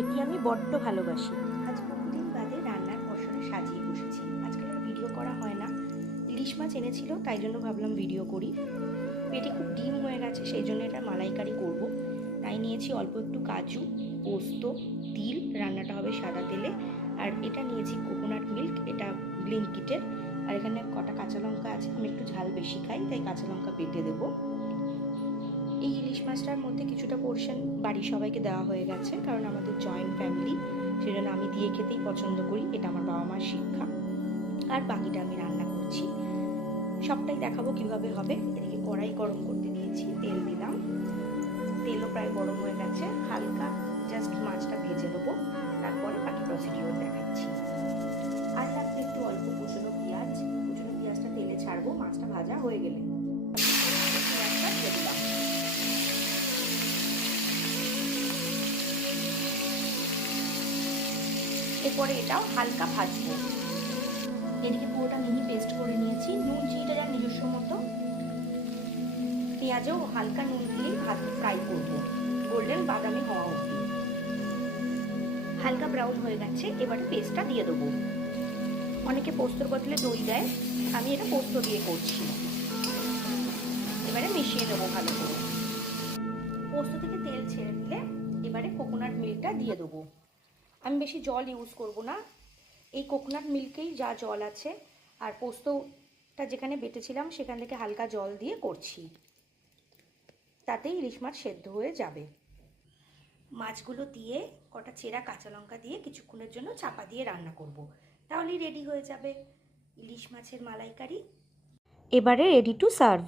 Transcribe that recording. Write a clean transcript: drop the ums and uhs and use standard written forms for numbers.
এটি আমি বড্ড ভালোবাসি। আজ বহুদিন বাদে রান্নার মশলা সাজিয়ে বসেছি। আজকাল আর ভিডিও করা হয় না। ইলিশ মাছ এনেছিল, তাই জন্য ভাবলাম ভিডিও করি। পেটে খুব ডিম হয়ে গেছে, সেই জন্য এটা মালাইকারি করব। তাই নিয়েছি অল্প একটু কাজু, পোস্ত, তিল, রান্নাটা হবে সাদা তেলে। আর এটা নিয়েছি কোকোনাট মিল্ক, এটা ব্লিঙ্কিটের। আর এখানে কটা কাঁচা লঙ্কা আছে, আমি একটু ঝাল বেশি খাই তাই কাঁচা লঙ্কা বেটে দেবো। এই ইলিশ মাছটার মধ্যে কিছুটা পোর্শন বাড়ির সবাইকে দেওয়া হয়ে গেছে, কারণ আমাদের জয়েন্ট ফ্যামিলি, সেজন্য আমি দিয়ে খেতেই পছন্দ করি, এটা আমার বাবা মার শিক্ষা। আর বাকিটা আমি রান্না করছি, সবটাই দেখাবো কিভাবে হবে। এদিকে কড়াই গরম করতে দিয়েছি, তেল দিলাম। তেলও প্রায় গরম হয়ে গেছে, হালকা জাস্ট মাছটা ভেজে নেবো, তারপরে বাকি প্রসিডিওর দেখাচ্ছি। আর লাগবে একটু অল্প কুচনো পেঁয়াজ। কুচনো পেঁয়াজটা তেলে ছাড়বো মাছটা ভাজা হয়ে গেলে। পেঁয়াজটা দিয়ে দিলাম। এরপরে এটাও হালকা ভাজবো। এদিকে পুরোটা মিহি পেস্ট করে নিয়েছি, নুন চিনিটা যার নিজস্ব মতো। পেঁয়াজেও হালকা নুন দিলেই ভাত ফ্রাই করবো, গোল্ডেন বাদামি হওয়া অবধি। হালকা ব্রাউন হয়ে গেছে, এবারে পেস্টটা দিয়ে দেবো। অনেকে পোস্তর বদলে দই দেয়, আমি এটা পোস্ত দিয়ে করছি। এবারে মিশিয়ে নেবো ভালো করে। পোস্ত থেকে তেল ছেড়ে দিলে এবারে কোকোনাট মিল্কটা দিয়ে দেবো। আমি বেশি জল ইউজ করব না, এই কোকোনাট মিল্কেই যা জল আছে। আর পোস্তটা যেখানে বেটেছিলাম সেখান থেকে হালকা জল দিয়ে করছি, তাতেই ইলিশ মাছ সেদ্ধ হয়ে যাবে। মাছগুলো দিয়ে কটা চেরা কাঁচা লঙ্কা দিয়ে কিছুক্ষণের জন্য চাপা দিয়ে রান্না করব, তাহলেই রেডি হয়ে যাবে ইলিশ মাছের মালাইকারি। এবারে রেডি টু সার্ভ।